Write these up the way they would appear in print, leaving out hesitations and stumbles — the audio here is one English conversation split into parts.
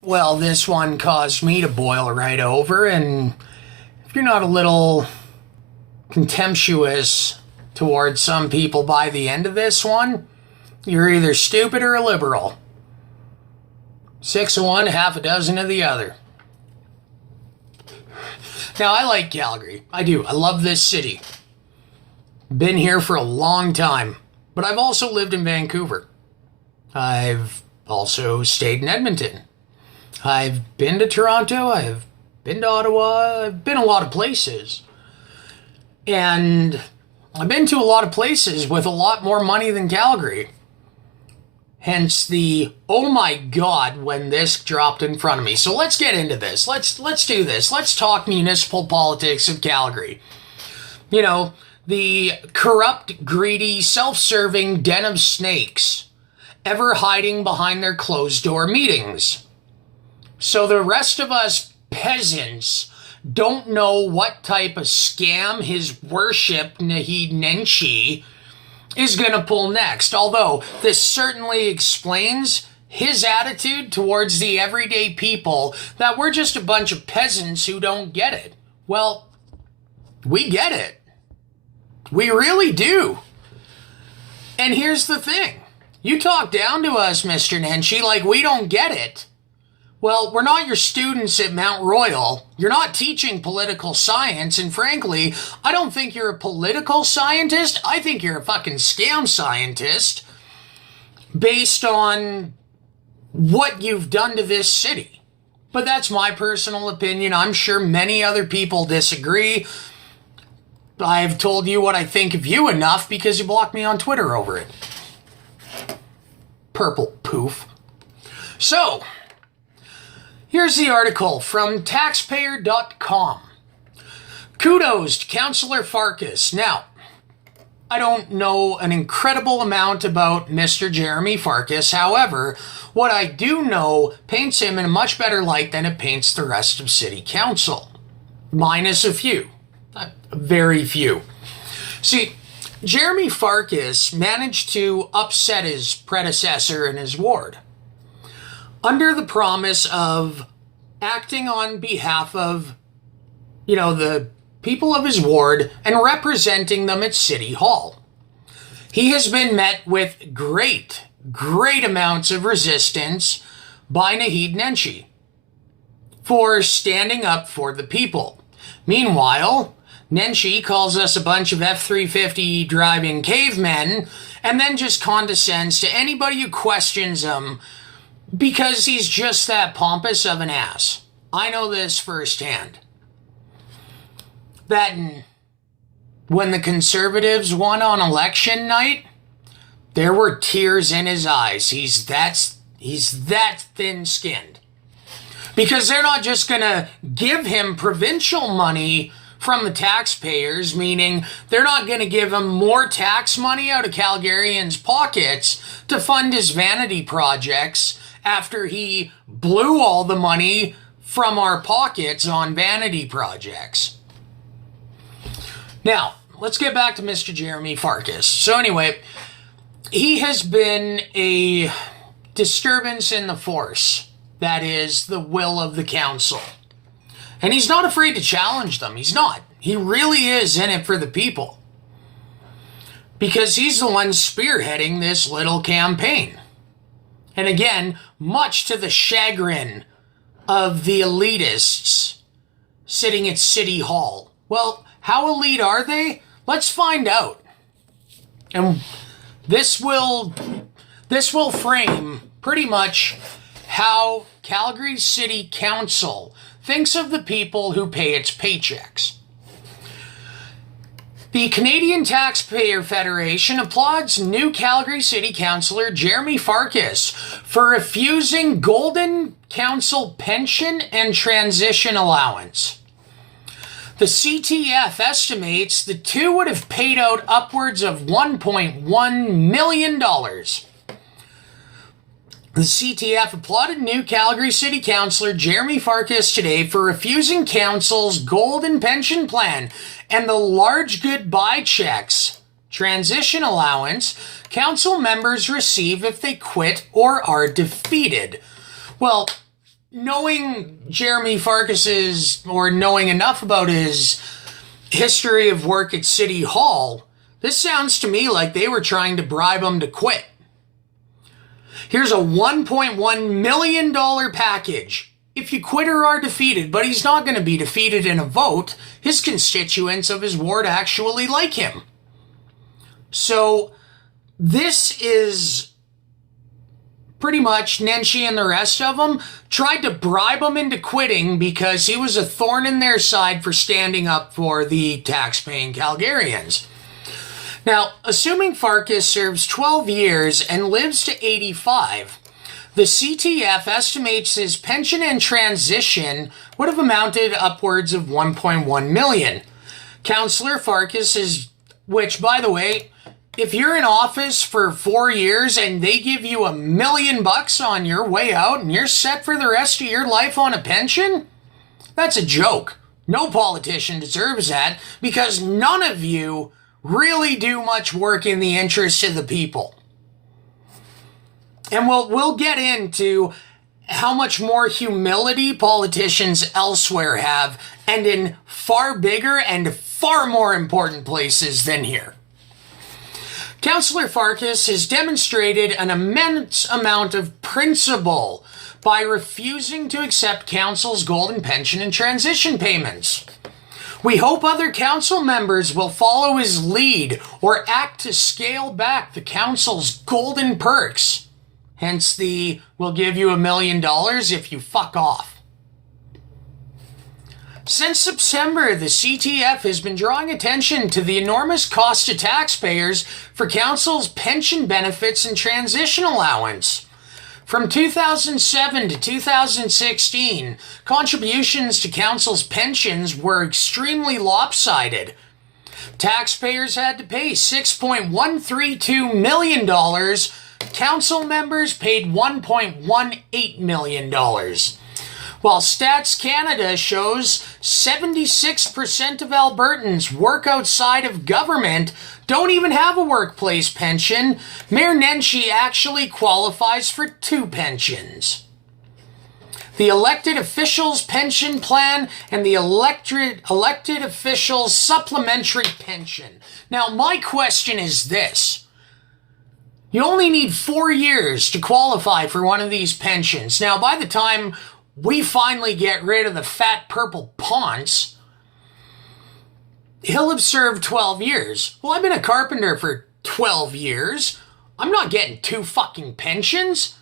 Well, this one caused me to boil right over, and if you're not a little contemptuous towards some people by the end of this one, you're either stupid or a liberal. Six of one, half a dozen of the other. Now, I like Calgary. I do. I love this city. Been here for a long time, but I've also lived in Vancouver. I've also stayed in Edmonton. I've been to Toronto, I've been to Ottawa, I've been a lot of places. And I've been to a lot of places with a lot more money than Calgary. Hence the, oh my God, when this dropped in front of me. So let's get into this. Let's do this. Let's talk municipal politics of Calgary. You know, the corrupt, greedy, self-serving den of snakes, ever hiding behind their closed-door meetings. So the rest of us peasants don't know what type of scam his worship Naheed Nenshi is going to pull next. Although this certainly explains his attitude towards the everyday people, that we're just a bunch of peasants who don't get it. Well, we get it. We really do. And here's the thing. You talk down to us, Mr. Nenshi, like we don't get it. Well, we're not your students at Mount Royal. You're not teaching political science, and frankly, I don't think you're a political scientist. I think you're a fucking scam scientist based on what you've done to this city. But that's my personal opinion. I'm sure many other people disagree. I've told you what I think of you enough because you blocked me on Twitter over it. Purple poof. So, here's the article from taxpayer.com. Kudos to Councillor Farkas. Now, I don't know an incredible amount about Mr. Jeremy Farkas. However, what I do know paints him in a much better light than it paints the rest of City Council. Minus a few. Very few. See, Jeremy Farkas managed to upset his predecessor in his ward, under the promise of acting on behalf of, the people of his ward and representing them at City Hall. He has been met with great amounts of resistance by Naheed Nenshi for standing up for the people. Meanwhile, Nenshi calls us a bunch of F-350 driving cavemen and then just condescends to anybody who questions him because he's just that pompous of an ass. I know this firsthand. That when the Conservatives won on election night, there were tears in his eyes. He's that thin-skinned. Because they're not just going to give him provincial money from the taxpayers, meaning they're not going to give him more tax money out of Calgarians' pockets to fund his vanity projects after he blew all the money from our pockets on vanity projects. Now, let's get back to Mr. Jeremy Farkas. So anyway, he has been a disturbance in the force. That is the will of the council. And he's not afraid to challenge them. He's not. He really is in it for the people. Because he's the one spearheading this little campaign. And again, much to the chagrin of the elitists sitting at City Hall. Well, how elite are they? Let's find out. And this will frame pretty much how Calgary City Council thinks of the people who pay its paychecks. The Canadian Taxpayer Federation applauds new Calgary City Councillor Jeremy Farkas for refusing Golden Council pension and transition allowance. The CTF estimates the two would have paid out upwards of $1.1 million. The CTF applauded new Calgary City Councillor Jeremy Farkas today for refusing Council's golden pension plan and the large goodbye checks, transition allowance, Council members receive if they quit or are defeated. Well, knowing Jeremy Farkas's, or knowing enough about his history of work at City Hall, this sounds to me like they were trying to bribe him to quit. Here's a $1.1 million package if you quit or are defeated, but he's not going to be defeated in a vote. His constituents of his ward actually like him. So this is pretty much Nenshi and the rest of them tried to bribe him into quitting because he was a thorn in their side for standing up for the tax-paying Calgarians. Now, assuming Farkas serves 12 years and lives to 85, the CTF estimates his pension and transition would have amounted upwards of $1.1 million. Councillor Farkas is, which, by the way, if you're in office for 4 years and they give you $1 million on your way out and you're set for the rest of your life on a pension, that's a joke. No politician deserves that because none of you really do much work in the interest of the people. And we'll get into how much more humility politicians elsewhere have, and in far bigger and far more important places than here. Councillor Farkas has demonstrated an immense amount of principle by refusing to accept council's golden pension and transition payments. We hope other council members will follow his lead or act to scale back the council's golden perks. Hence the, we'll give you $1 million if you fuck off. Since September, the CTF has been drawing attention to the enormous cost to taxpayers for council's pension benefits and transition allowance. From 2007 to 2016, contributions to council's pensions were extremely lopsided. Taxpayers had to pay $6.132 million. Council members paid $1.18 million. While Stats Canada shows 76% of Albertans work outside of government don't even have a workplace pension, Mayor Nenshi actually qualifies for 2 pensions. The elected officials pension plan and the elected officials supplementary pension. Now, my question is this. You only need 4 years to qualify for one of these pensions. Now, by the time we finally get rid of the fat purple ponce, he'll have served 12 years. Well, I've been a carpenter for 12 years. I'm not getting 2 fucking pensions.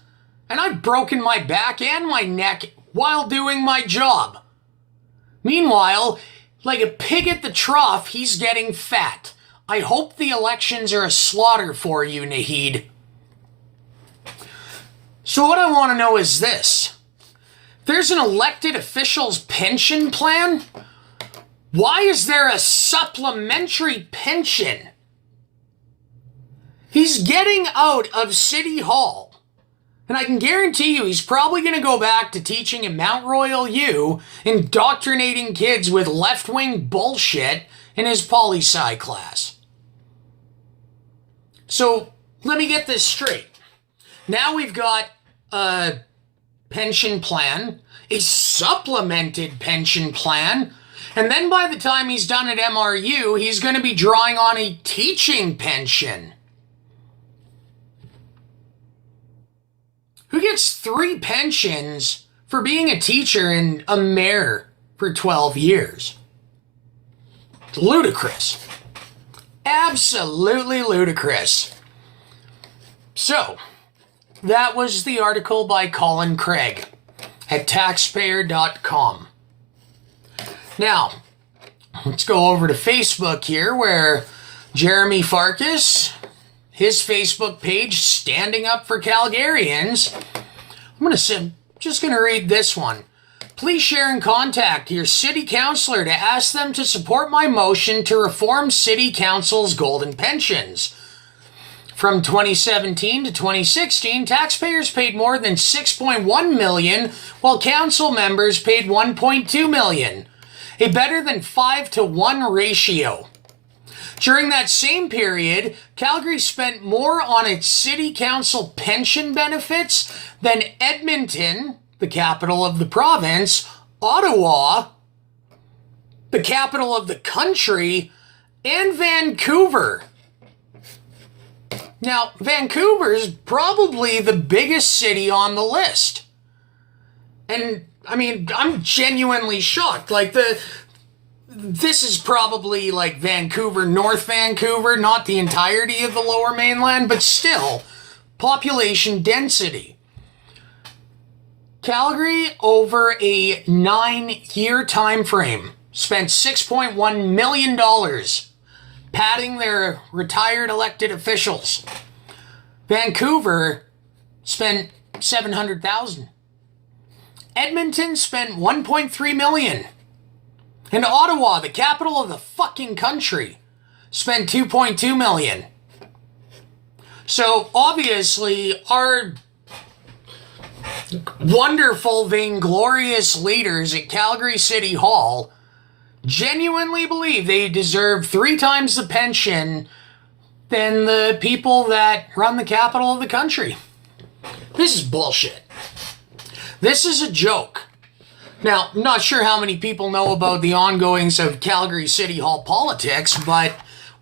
And I've broken my back and my neck while doing my job. Meanwhile, like a pig at the trough, he's getting fat. I hope the elections are a slaughter for you, Naheed. So what I want to know is this. There's an elected official's pension plan? Why is there a supplementary pension? He's getting out of City Hall. And I can guarantee you he's probably going to go back to teaching at Mount Royal U, indoctrinating kids with left-wing bullshit in his poli-sci class. So, let me get this straight. Now we've got a pension plan, a supplemented pension plan, and then by the time he's done at MRU, he's going to be drawing on a teaching pension. Who gets 3 pensions for being a teacher and a mayor for 12 years? It's ludicrous. Absolutely ludicrous. So, that was the article by Colin Craig at taxpayer.com. Now, let's go over to Facebook here where Jeremy Farkas, his Facebook page, standing up for Calgarians. I'm just going to read this one. Please share and contact your city councillor to ask them to support my motion to reform city council's golden pensions. From 2017 to 2016, taxpayers paid more than $6.1 million, while council members paid $1.2 million. A better than 5-to-1 ratio. During that same period, Calgary spent more on its city council pension benefits than Edmonton, the capital of the province, Ottawa, the capital of the country, and Vancouver. Now, Vancouver is probably the biggest city on the list. And, I mean, I'm genuinely shocked. Like, this is probably like Vancouver, North Vancouver, not the entirety of the Lower Mainland, but still, population density. Calgary, over a 9-year time frame, spent $6.1 million padding their retired elected officials. Vancouver spent $700,000. Edmonton spent $1.3 million. And Ottawa, the capital of the fucking country, spent $2.2 million. So obviously our wonderful, vainglorious leaders at Calgary City Hall genuinely believe they deserve 3 times the pension than the people that run the capital of the country. This is bullshit. This is a joke. Now, I'm not sure how many people know about the ongoings of Calgary City Hall politics, but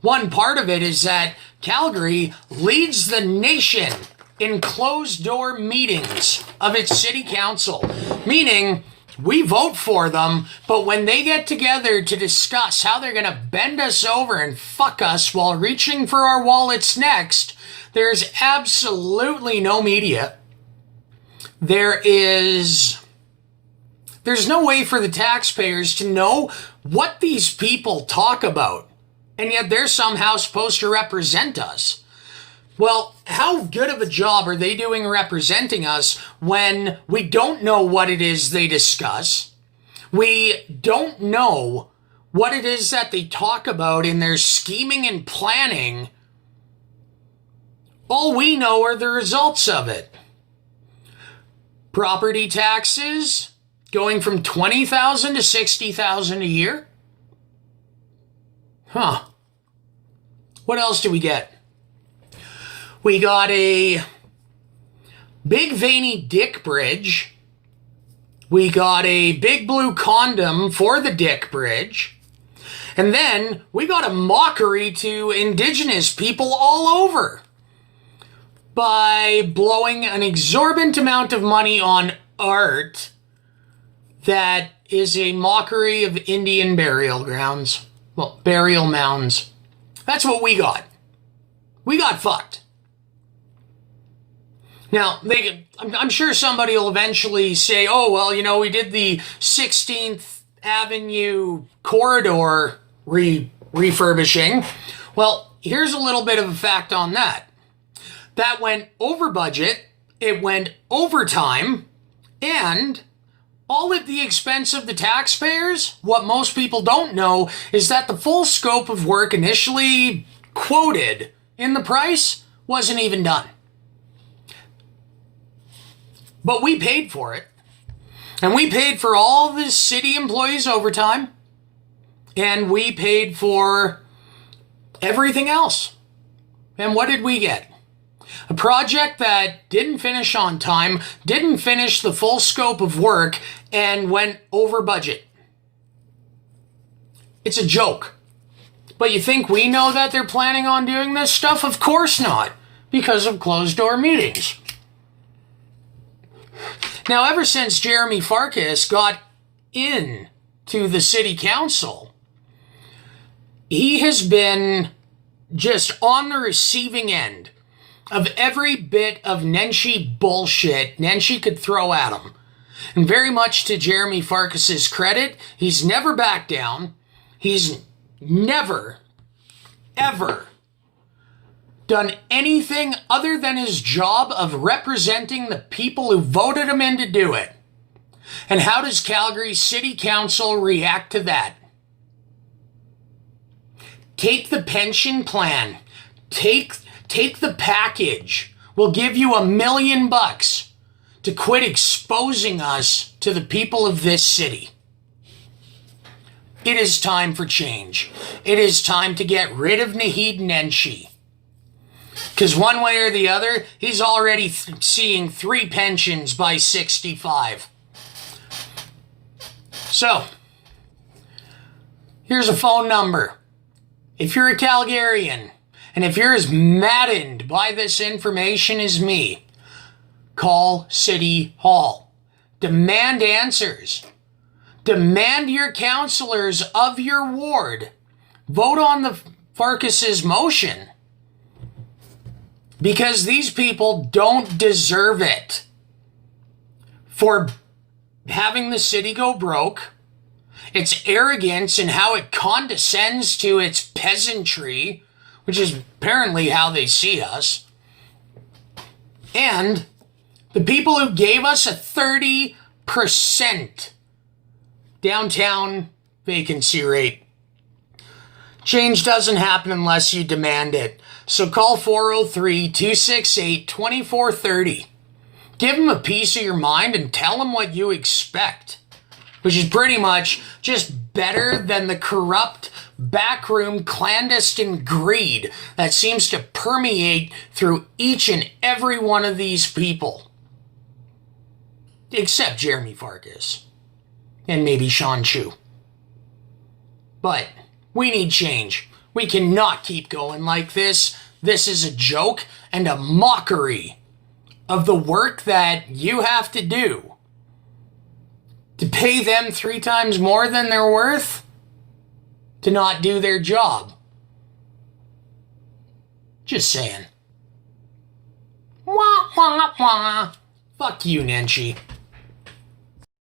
one part of it is that Calgary leads the nation in closed-door meetings of its city council, meaning we vote for them, but when they get together to discuss how they're going to bend us over and fuck us while reaching for our wallets next, there's absolutely no media. There's no way for the taxpayers to know what these people talk about, and yet they're somehow supposed to represent us. Well, how good of a job are they doing representing us when we don't know what it is they discuss? We don't know what it is that they talk about in their scheming and planning. All we know are the results of it. Property taxes going from $20,000 to $60,000 a year? Huh. What else do we get? We got a big veiny dick bridge. We got a big blue condom for the dick bridge. And then we got a mockery to Indigenous people all over by blowing an exorbitant amount of money on art that is a mockery of Indian burial grounds. Well, burial mounds. That's what we got. We got fucked. Now, I'm sure somebody will eventually say, oh, well, you know, we did the 16th Avenue corridor refurbishing. Well, here's a little bit of a fact on that. That went over budget, it went overtime, and all at the expense of the taxpayers. What most people don't know is that the full scope of work initially quoted in the price wasn't even done. But we paid for it. And we paid for all the city employees' overtime. And we paid for everything else. And what did we get? A project that didn't finish on time, didn't finish the full scope of work, and went over budget. It's a joke. But you think we know that they're planning on doing this stuff? Of course not, because of closed-door meetings. Now, ever since Jeremy Farkas got into the city council, he has been just on the receiving end of every bit of Nenshi bullshit Nenshi could throw at him. And very much to Jeremy Farkas's credit, he's never backed down. He's never, ever done anything other than his job of representing the people who voted him in to do it. And how does Calgary City Council react to that? Take the pension plan. Take the package. We'll give you $1 million to quit exposing us to the people of this city. It is time for change. It is time to get rid of Naheed Nenshi. Because one way or the other, he's already seeing 3 pensions by 65. So, here's a phone number. If you're a Calgarian, and if you're as maddened by this information as me, call City Hall. Demand answers. Demand your councillors of your ward vote on the Farkas's motion. Because these people don't deserve it for having the city go broke. Its arrogance and how it condescends to its peasantry, which is apparently how they see us. And the people who gave us a 30% downtown vacancy rate. Change doesn't happen unless you demand it. So call 403-268-2430. Give them a piece of your mind and tell them what you expect. Which is pretty much just better than the corrupt, backroom, clandestine greed that seems to permeate through each and every one of these people. Except Jeremy Farkas. And maybe Sean Chu. But we need change. We cannot keep going like this. This is a joke and a mockery of the work that you have to do to pay them 3 times more than they're worth to not do their job. Just saying. Wah, wah, wah. Fuck you, Nenshi.